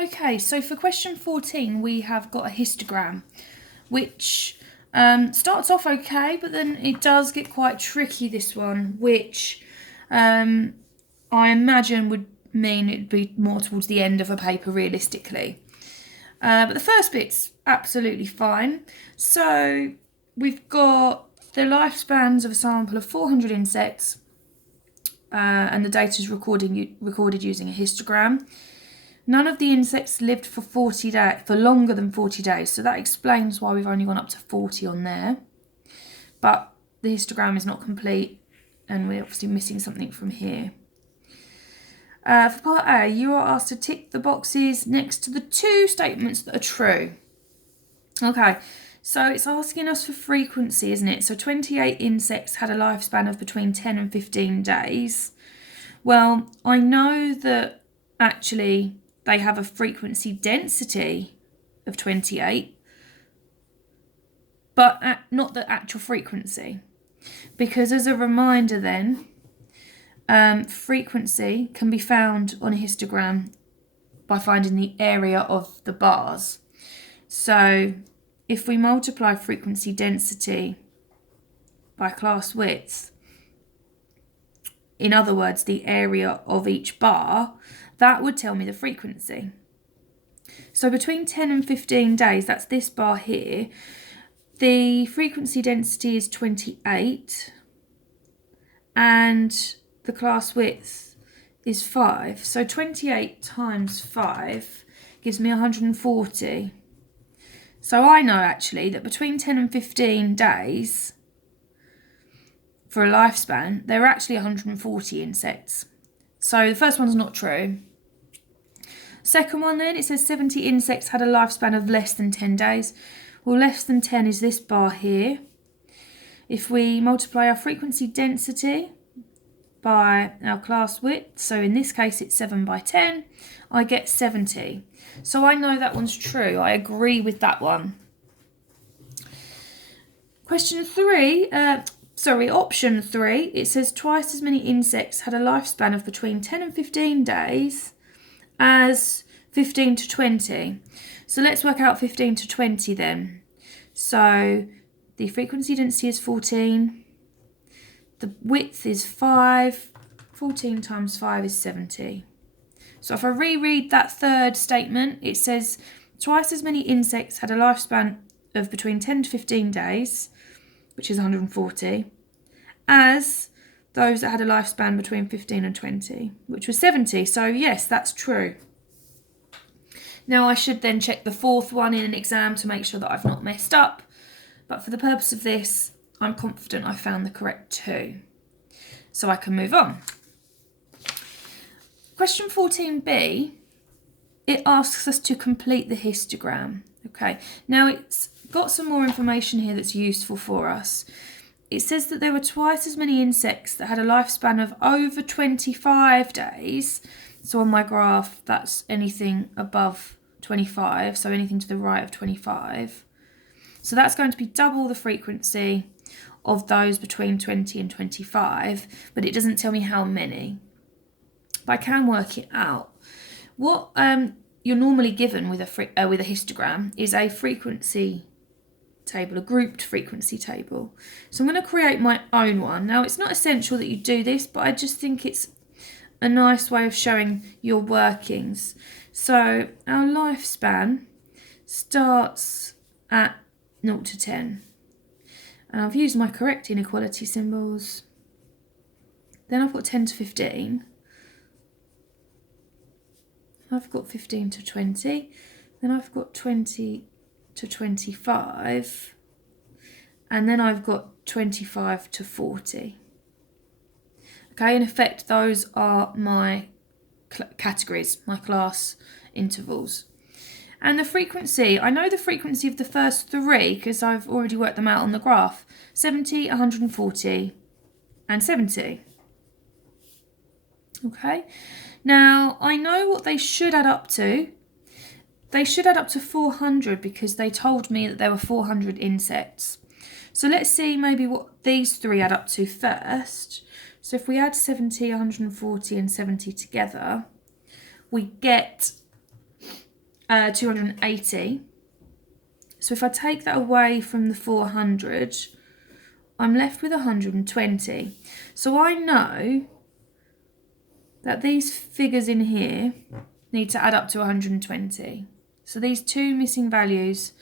Okay, so for question 14, we have got a histogram, which starts off okay, but then it does get quite tricky, this one, which I imagine would mean it'd be more towards the end of a paper realistically. But the first bit's absolutely fine. So we've got the lifespans of a sample of 400 insects, and the data is recorded using a histogram. None of the insects lived for longer than 40 days, so that explains why we've only gone up to 40 on there. But the histogram is not complete, and we're obviously missing something from here. For part A, you are asked to tick the boxes next to the two statements that are true. Okay, so it's asking us for frequency, isn't it? So 28 insects had a lifespan of between 10 and 15 days. Well, I know that actually they have a frequency density of 28, but not the actual frequency. Because as a reminder then, frequency can be found on a histogram by finding the area of the bars. So if we multiply frequency density by class width, in other words, the area of each bar, that would tell me the frequency. So between 10 and 15 days, that's this bar here, the frequency density is 28 and the class width is 5. So 28 times 5 gives me 140. So I know actually that between 10 and 15 days for a lifespan, there are actually 140 insects. So the first one's not true. Second one then, it says 70 insects had a lifespan of less than 10 days. Well, less than 10 is this bar here. If we multiply our frequency density by our class width, so in this case it's 7 by 10, I get 70. So I know that one's true. I agree with that one. Option 3, it says twice as many insects had a lifespan of between 10 and 15 days as 15 to 20. So let's work out 15 to 20 then. So the frequency density is 14, the width is 5, 14 times 5 is 70. So if I reread that third statement, it says twice as many insects had a lifespan of between 10 to 15 days, which is 140, as those that had a lifespan between 15 and 20, which was 70. So yes, that's true. Now I should then check the fourth one in an exam to make sure that I've not messed up. But for the purpose of this, I'm confident I found the correct two. So I can move on. Question 14b, it asks us to complete the histogram. Okay, now it's got some more information here that's useful for us. It says that there were twice as many insects that had a lifespan of over 25 days. So on my graph, that's anything above 25, so anything to the right of 25. So that's going to be double the frequency of those between 20 and 25, but it doesn't tell me how many. But I can work it out. What you're normally given with a histogram is a frequency table, a grouped frequency table. So I'm going to create my own one. Now it's not essential that you do this, but I just think it's a nice way of showing your workings. So our lifespan starts at 0 to 10. And I've used my correct inequality symbols. Then I've got 10 to 15. I've got 15 to 20. Then I've got 20 to 25. And then I've got 25 to 40. Okay, in effect, those are my categories, my class intervals. And the frequency, I know the frequency of the first three because I've already worked them out on the graph. 70, 140 and 70. Okay, now I know what they should add up to. They should add up to 400 because they told me that there were 400 insects. So let's see maybe what these three add up to first. So if we add 70, 140 and 70 together, we get 280. So if I take that away from the 400, I'm left with 120. So I know that these figures in here need to add up to 120. So these two missing values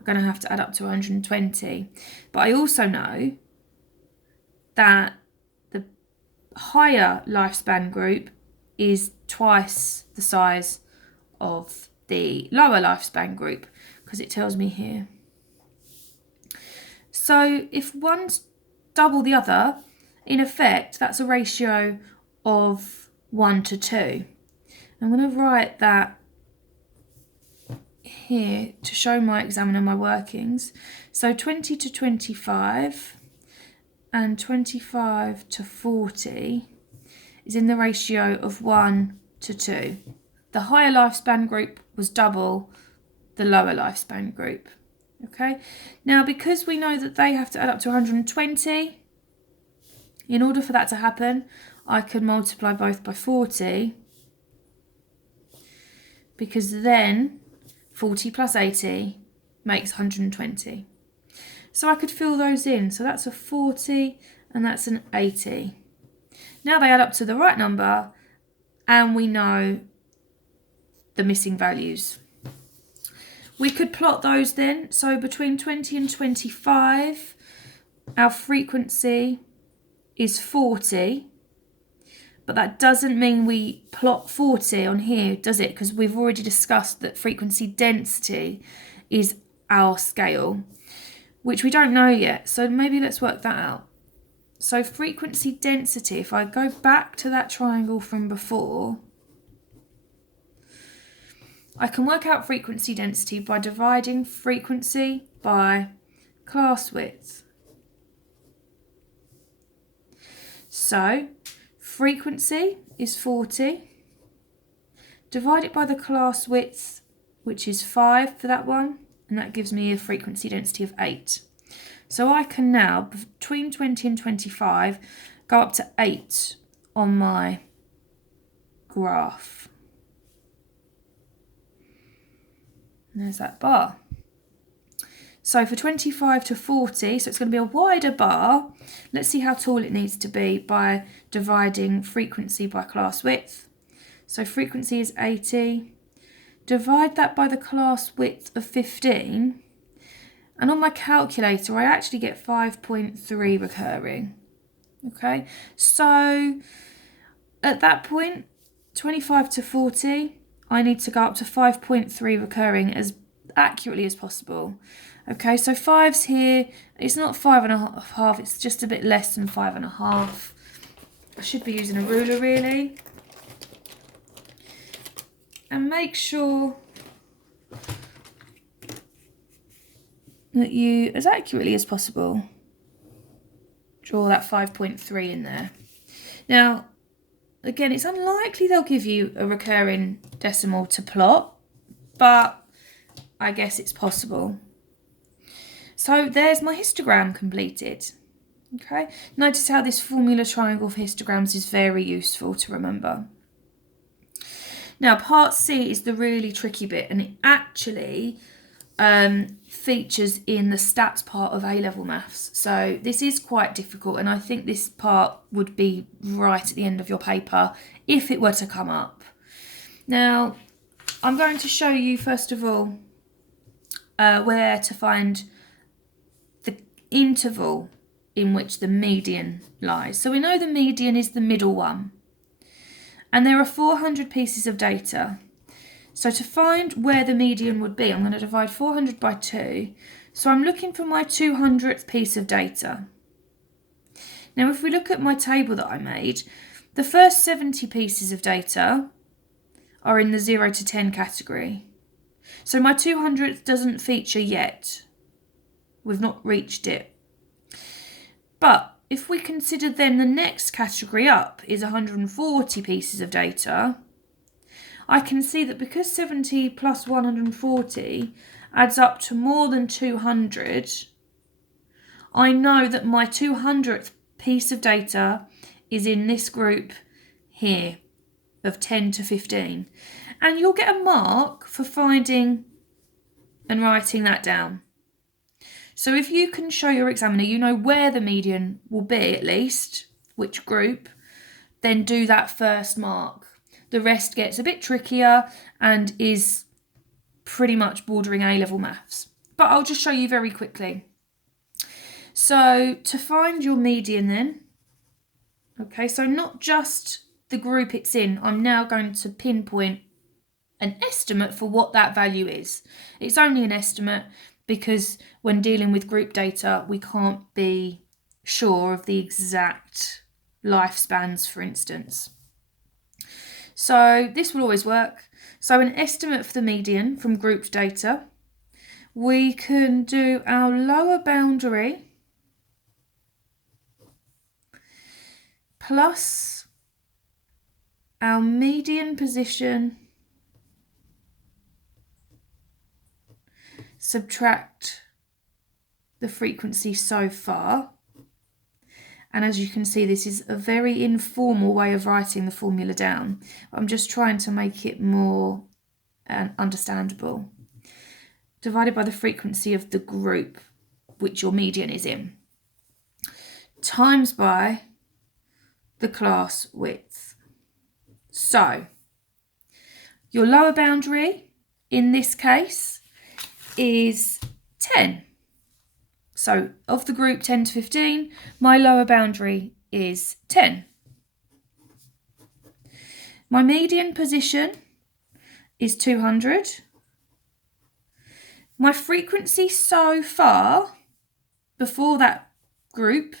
are going to have to add up to 120. But I also know that the higher lifespan group is twice the size of the lower lifespan group, because it tells me here. So if one's double the other, in effect, that's a ratio of 1 to 2. I'm going to write that here to show my examiner my workings. So 20 to 25 and 25 to 40 is in the ratio of 1 to 2. The higher lifespan group was double the lower lifespan group. Okay, now because we know that they have to add up to 120, in order for that to happen, I could multiply both by 40, because then 40 plus 80 makes 120. So I could fill those in. So that's a 40 and that's an 80. Now they add up to the right number and we know the missing values. We could plot those then. So between 20 and 25, our frequency is 40. But that doesn't mean we plot 40 on here, does it? Because we've already discussed that frequency density is our scale, which we don't know yet. So maybe let's work that out. So frequency density, if I go back to that triangle from before, I can work out frequency density by dividing frequency by class width. So frequency is 40. Divide it by the class width, which is 5 for that one, and that gives me a frequency density of 8. So I can now, between 20 and 25, go up to 8 on my graph. And there's that bar. So for 25 to 40, so it's going to be a wider bar. Let's see how tall it needs to be by dividing frequency by class width. So frequency is 80. Divide that by the class width of 15. And on my calculator, I actually get 5.3 recurring. Okay, so at that point, 25 to 40, I need to go up to 5.3 recurring as accurately as possible. Okay, so 5's here. It's not 5.5, it's just a bit less than 5.5. I should be using a ruler really. And make sure that you, as accurately as possible, draw that 5.3 in there. Now, again, it's unlikely they'll give you a recurring decimal to plot, but I guess it's possible. So there's my histogram completed. Okay, notice how this formula triangle for histograms is very useful to remember. Now, part C is the really tricky bit, and it actually features in the stats part of A-level maths. So this is quite difficult, and I think this part would be right at the end of your paper if it were to come up. Now, I'm going to show you first of all where to find the interval in which the median lies. So we know the median is the middle one, and there are 400 pieces of data. So to find where the median would be, I'm going to divide 400 by 2. So I'm looking for my 200th piece of data. Now, if we look at my table that I made, the first 70 pieces of data are in the 0 to 10 category. So my 200th doesn't feature yet. We've not reached it. But if we consider then the next category up is 140 pieces of data, I can see that because 70 plus 140 adds up to more than 200, I know that my 200th piece of data is in this group here of 10 to 15. And you'll get a mark for finding and writing that down. So if you can show your examiner you know where the median will be, at least, which group, then do that first mark. The rest gets a bit trickier and is pretty much bordering A-level maths. But I'll just show you very quickly. So to find your median then, okay, so not just the group it's in, I'm now going to pinpoint an estimate for what that value is. It's only an estimate because when dealing with group data, we can't be sure of the exact lifespans, for instance. So this will always work. So an estimate for the median from grouped data, we can do our lower boundary plus our median position subtract the frequency so far. And as you can see, this is a very informal way of writing the formula down. I'm just trying to make it more understandable. Divided by the frequency of the group which your median is in, times by the class width. So your lower boundary in this case is 10. So of the group 10 to 15, my lower boundary is 10. My median position is 200. My frequency so far before that group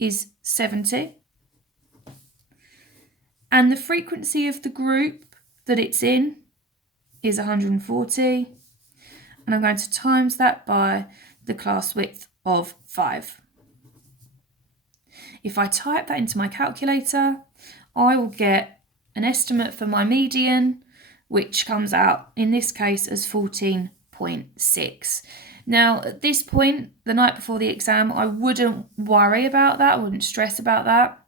is 70. And the frequency of the group that it's in is 140. And I'm going to times that by the class width of 5. If I type that into my calculator, I will get an estimate for my median, which comes out in this case as 14.6. Now, at this point, the night before the exam, I wouldn't worry about that, I wouldn't stress about that.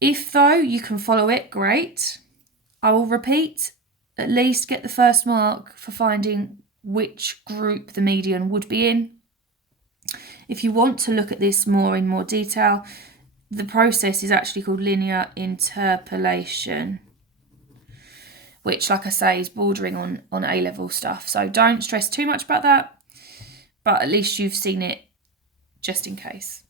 If though you can follow it, great. I will repeat, at least get the first mark for finding which group the median would be in. If you want to look at this in more detail, the process is actually called linear interpolation, which, like I say, is bordering on A-level stuff. So don't stress too much about that, but at least you've seen it just in case.